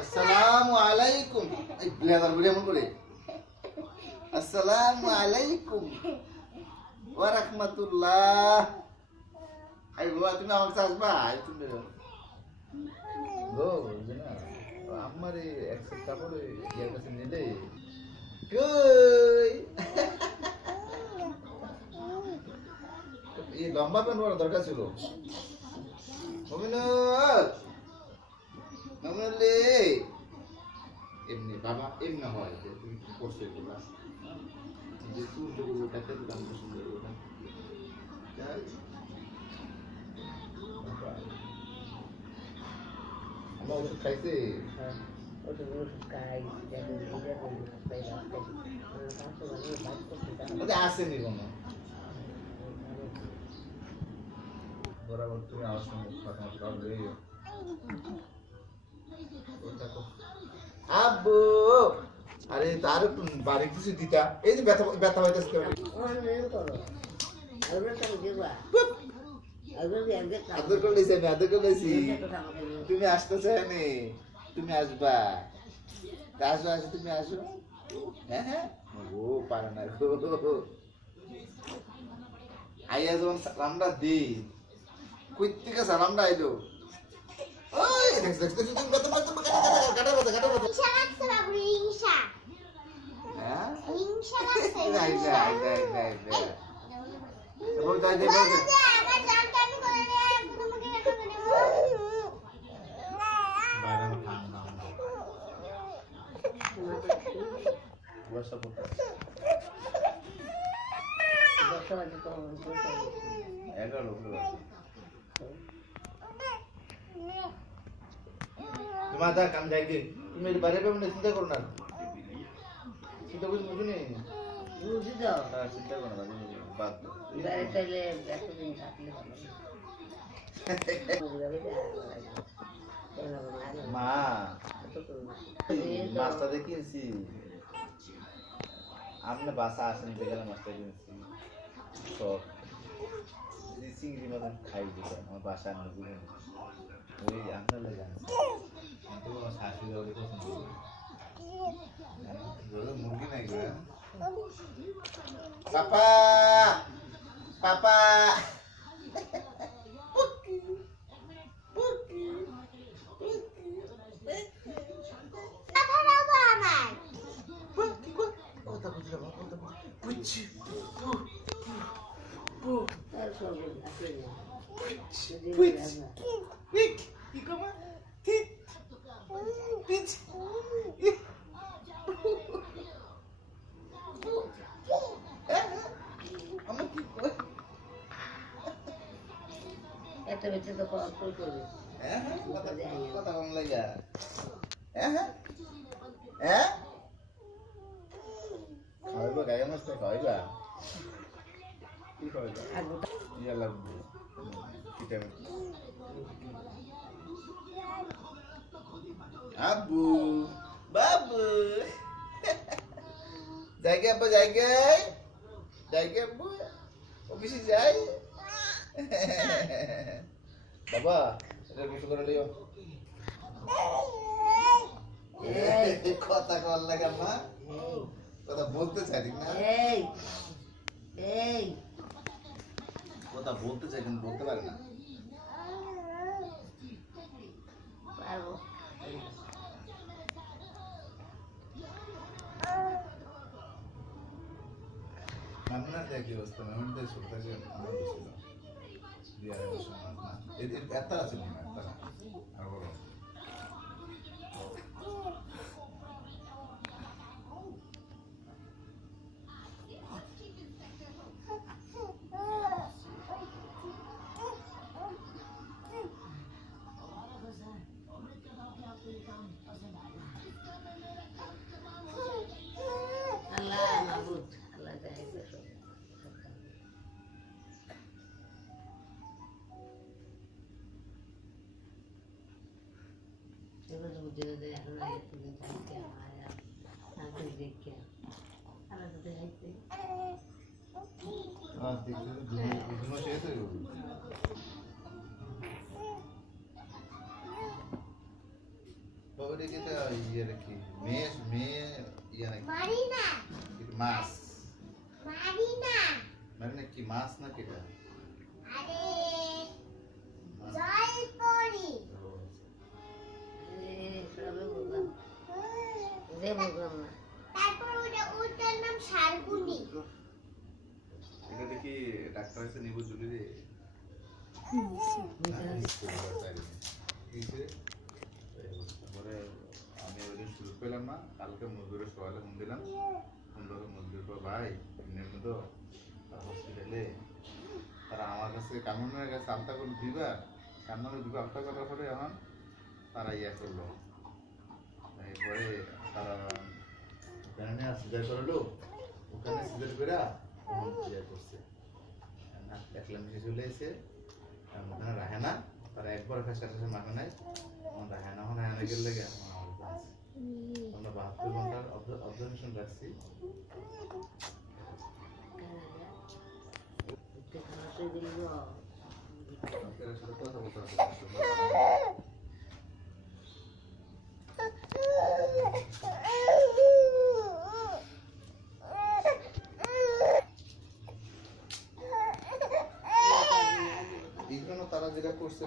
আসসালামু আলাইকুম। এই ব্লেজার বলে এমন করে আসসালামু আলাইকুম ওয়া রাহমাতুল্লাহ। আই বাবা তুমি আমাকে আসবা তুমি গো না আমার এই একশো কাপড় ইয়ার কাছে নিলে কই এই লম্বা প্যান্ট পরা দরকার ছিল। এমনি বাবা এমনি হয় যে তুমি করছো এগুলা যে সূর্যগুলো দেখতে দিলাম সুন্দর আমার ওষুধ খাইছে আসেনি কোনো বরাবর তুমি আমার সঙ্গে কথা বলবে আব্বু আরে তার বাড়ি কিছু দিতা এই যে ব্যথা ব্যথা হইতেছে আদর করলেছি আমি আদর করলেছি তুমি আসতেছো নি তুমি আসবা আসো আসো তুমি আসো হ্যাঁ হ্যাঁ ও পারে না গো আইয়া যখন সালামটা দিই কই থেকে সালামটা আইলো ওই দেখ দেখ তুমি কত কত কাটা কত ইনশা লাগছে বাবু ইনশা হ্যাঁ ইনশা লাগছে নাই নাই নাই নাই বল দাই দে বল আমার জান কামি করে রে তোমাকে এটা করে বাইরে খান না বসা পড়তা বসা বাজে তো 11 লোক তোমার দা কাম যাইগে তুমি मेरे बारे में चिंता करो ना चिंता कुछ मुझे नहीं बुझ जाओ हां चिंता करो ना बात डायरेक्ट पहले बैठ दिन काटले মা মাছটা দেখিয়েছি আপনি বাসা আসেন গেলে মাছটা কিনেছি সব চিংড়ি মতন খাই দিতাম আমার বাসা আনলে বুঝে ওই আপনার লেগে আনছি তোমার শাশুড়ি ওই পছন্দ মুরগি নাই গো পাপা পাপা একটা বেঁচে তো কল করবে হ্যাঁ হ্যাঁ কথা কম লাগা হ্যাঁ হ্যাঁ হ্যাঁ খাইবা গায়ে মাছ খাইবা কি খাইবা ইয়া লাগবে ঠিক আছে আব্বু বাবু জায়গা আব্বু জায়গা জায়গা আব্বু অফিসে যাই বাবা এটা কিছু করে লিও এই কথা কল লাগা মা কথা বলতে চাই না এই এই কথা বলতে চাই কিন্তু বলতে পারে না পারবো আমরা দেখি অবস্থা আমি তো সুতা যে আমরা বসে বিয়ার বসে না এর এতটা আছে না এতটা আর বলো मुझे दे अल्लाह तुम्हें जान के आया ना देख के अल्लाह तो देखते হ্যাঁ তিন মাস হয়েছে বাবা দেখি তো ইয়ে নাকি মেয়ে ইয়ে নাকি মারিনা মাছ মারিনা মানে কি মাছ নাকি এটা আরে জলপরি তারপর ওটার নাম শারগুনি এটা দেখি ডাক্তার কাছে নিব জুলি রে তারপরে আমি ওইদিন শুরু পেলাম না কালকে মজদুরের সকালে ফোন দিলাম ফোন করে মজদুর করে ভাই এমনি তো হসপিটালে তারা আমার কাছে কানুনের কাছে আলতা করে দিবা কানুনের দিবা আলতা করার পরে এখন তারা ইয়ে করলো এরপরে তারা ওখানে সিজার করলো ওখানে সিজার করে ইয়ে করছে দেখলাম সে চলে এসে ওখানে রাহে না তারা একবার ফেসা ফেসে মানে নাই রাহে না হন রাহে গেলে আমরা 72 ঘন্টার অবজারভেশন রাখছি এর সাথে কথা বলতে হবে তারা যেটা করছে